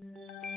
Música